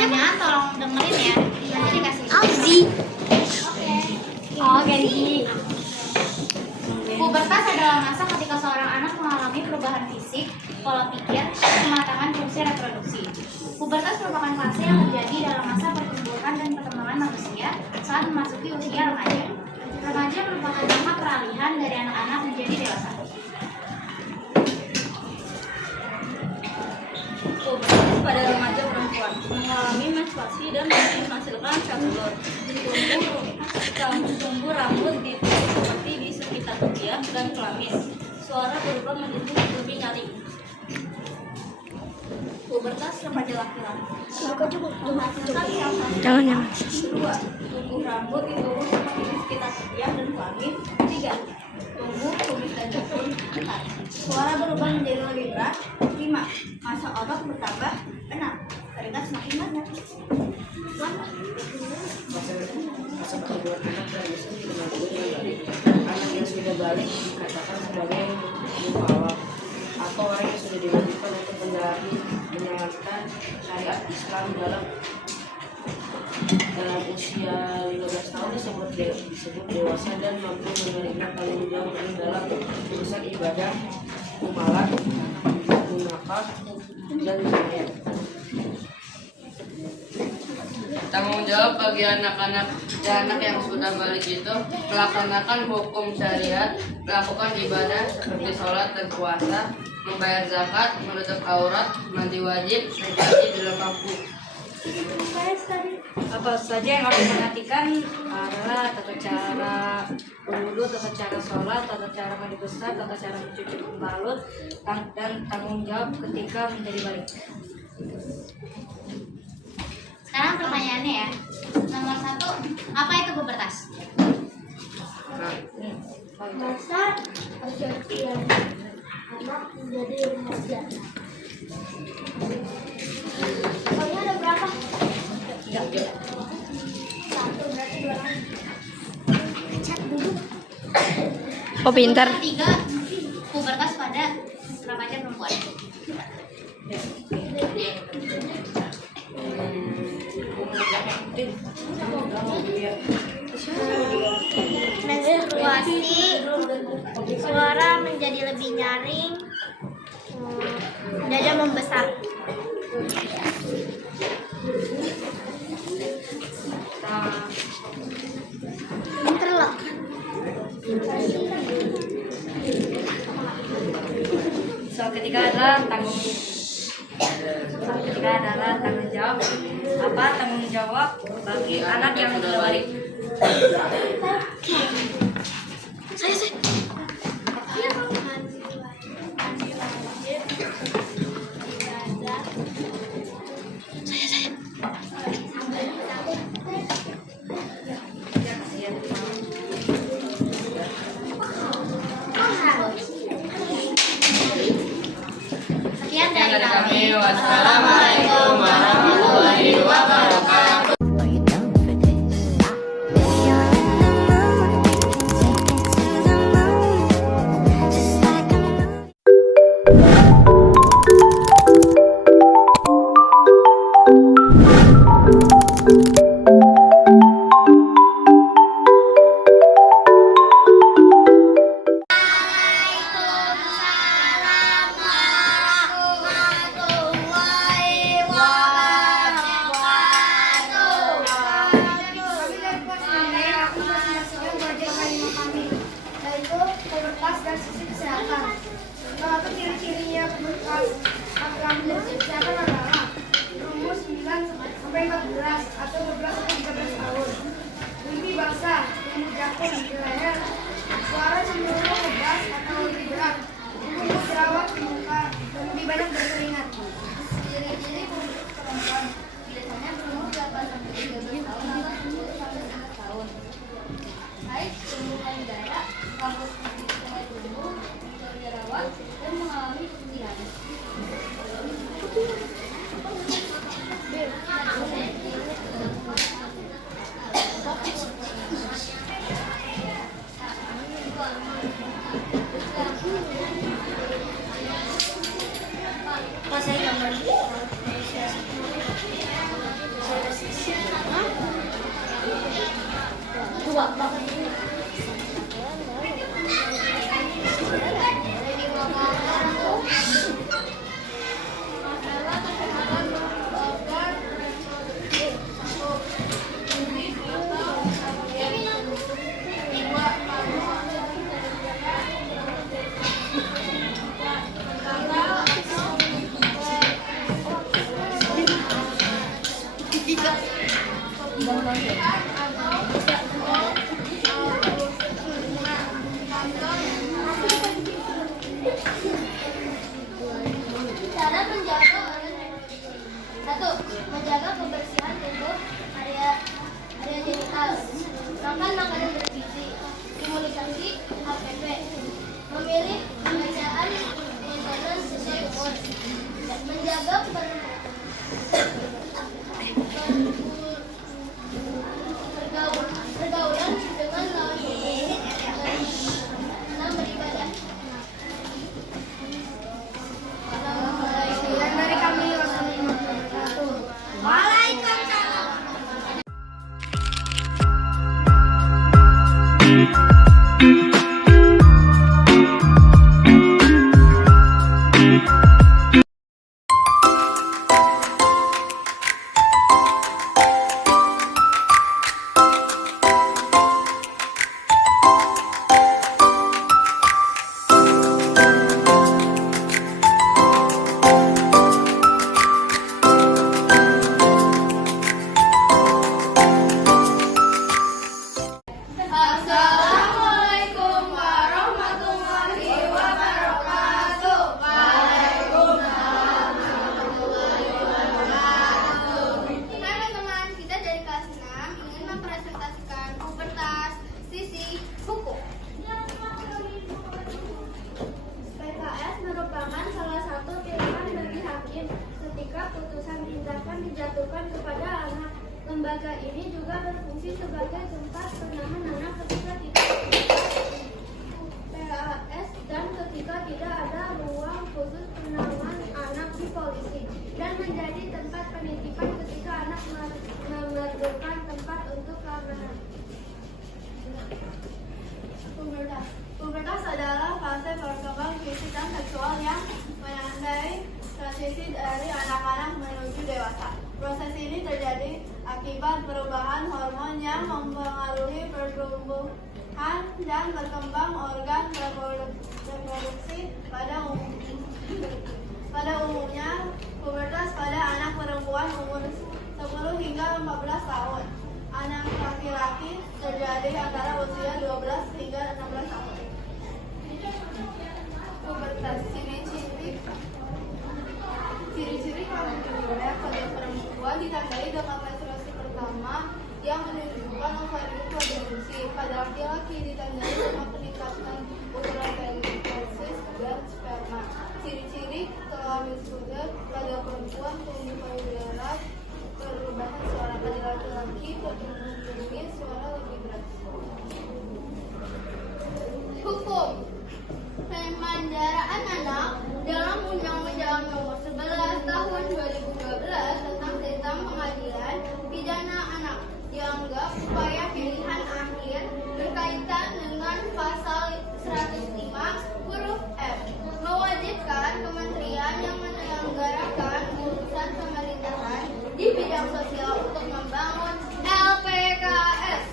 pertanyaan tolong dengerin ya. Nanti dikasih. Auzi. Oke. Oke. Pubertas adalah masa ketika seorang anak mengalami perubahan fisik, pola pikir, kematangan fungsi reproduksi. Pubertas merupakan fase yang terjadi dalam masa pertumbuhan dan perkembangan manusia saat memasuki usia remaja. Remaja merupakan masa peralihan dari anak-anak menjadi dewasa. Pubertas pada remaja perempuan mengalami menstruasi dan menghasilkan sel telur. Tumbuh rambut di tubuh seperti di sekitar ketiak dan kelamin. Suara berubah menjadi lebih nyaring. Pubertas remaja laki-laki. Menghasilkan sel Jangan. Kedua, tumbuh rambut di tubuh seperti di sekitar ketiak dan kelamin. Tiga, tumbuh kumis dan jangkung. Empat, suara berubah menjadi lebih berat. Lima, masa otot bertambah. Enam, keringat semakin banyak. Masa pertumbuhan anak dan usia anak yang sudah balik dikatakan sebagai mukallaf atau orang yang sudah diwajibkan untuk menjalankan syariat Islam dalam usia 15 tahun disebut dewasa dan mampu menerima tanggung jawab dalam urusan ibadah, muamalah, munakah, dan jihad. Tanggung jawab bagi anak-anak dan anak yang sudah balik itu melaksanakan hukum syariat, melakukan ibadah seperti sholat dan puasa, membayar zakat, menutup aurat, mandi wajib, menjadi dalam waktu. Apa saja yang harus diperhatikan adalah tata cara berwudu, tata cara sholat, tata cara mandi besar, tata cara mencuci pembalut, dan tanggung jawab ketika menjadi balik. Sekarang pertanyaannya ya. Nomor 1, apa itu pubertas? Masa pergantian anak menjadi remaja. Soalnya ada berapa? Satu, berarti 2 orang. Cat dulu. Oh pintar. 3, pubertas pada remaja perempuan. Menstruasi, suara menjadi lebih nyaring, dada membesar. Pinter loh. Soal ketiga adalah tanggung jawab. Apa tanggung jawab bagi anak yang sudah balik? Saya. Sekian dari kami. Wassalamualaikum warahmatullahi wabarakatuh. Pubertas dan sisi kesehatan. Apa ciri-cirinya pubertas? Kesehatan adalah umur 9 sampai 14 atau 12 sampai 13 tahun. Mimpi basah, rambut jangkung di leher, suara cenderung ngebas atau lebih berat, kuku jerawat di muka, dan lebih banyak berkeringat. Ciri-ciri pubertas perempuan biasanya berumur 8 sampai 13 tahun atau 10 sampai 11 tahun. Haid, tumbuhan darah, rambut putih mulai tumbuh, muncul jerawat, dan mengalami keputihan. Pas saya gambar Masalah kesehatan organ reproduksi. 1. Klinik atau kemudian 2. Paru atau Cara menjaga organ reproduksi. 1. Menjaga kebersihan tubuh area genital. Makan makanan bergizi. Imunisasi HPV. Memilih pembacaan makanan sesuai umur. Menjaga pergaulan dengan lawan jenis. 6. Beribadah. Dan dari kami wassalamualaikum warahmatullahi wabarakatuh. Waalaikumsalam. Assalamualaikum warahmatullahi wabarakatuh. Teman-teman, kita dari kelas 6 ingin mempresentasikan pubertas sisi hukum. PKS merupakan salah satu pilihan bagi hakim ketika putusan tindakan dijatuhkan kepada anak. Lembaga ini juga berfungsi sebagai tempat penahan anak ketika tidak PAS dan ketika tidak ada ruang khusus penahanan anak di polisi, dan menjadi tempat penitipan ketika anak memerlukan tempat untuk keamanan. Pubertas adalah fase perkembangan fisik dan seksual yang menandai transisi dari anak-anak menuju dewasa. Proses ini terjadi akibat perubahan hormon yang mempengaruhi pertumbuhan dan berkembang organ reproduksi pada umumnya. Pubertas pada anak perempuan umur 10 hingga 14 tahun. Anak laki-laki terjadi antara usia 12 hingga 16 tahun. Pubertas ciri-ciri kelahiran pada perempuan ditandai dengan menstruasi pertama yang menunjukkan ovarium reproduksi. Pada laki-laki ditandai dengan peningkatan ukuran folikus dan sperma. Ciri-ciri kelahiran pada perempuan tumbuh payudara, perubahan suara. Pada laki-laki tertumbuhnya suara lebih berat. Hukum pemanjaraan anak dalam Undang-Undang Nomor 11 Tahun 2012 tentang Pengadilan Pidana Anak dianggap upaya pilihan akhir berkaitan dengan pasal 105 huruf F, mewajibkan kementerian yang menyelenggarakan urusan pemerintahan di bidang sosial untuk membangun LPKS.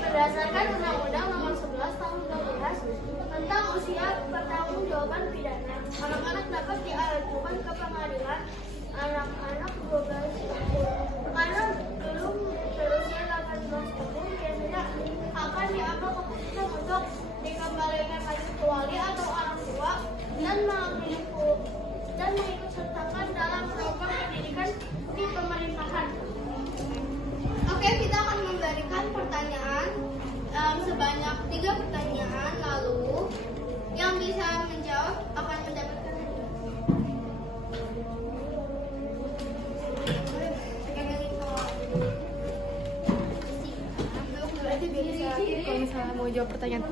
Berdasarkan Undang-Undang Nomor 11 Tahun 2012 tentang usia pertanggungjawaban pidana, anak-anak dapat diajukan ke pengadilan anak-anak 12 tahun. Karena belum berusia 18 tahun, biasanya akan diambil keputusan untuk dikembalikan lagi ke wali atau orang tua dan mengikutsertakan dalam program pendidikan di pemerintahan. Oke, kita akan memberikan pertanyaan sebanyak 3 pertanyaan, lalu yang bisa menjawab akan mendapatkan Kalau misalnya mau jawab pertanyaan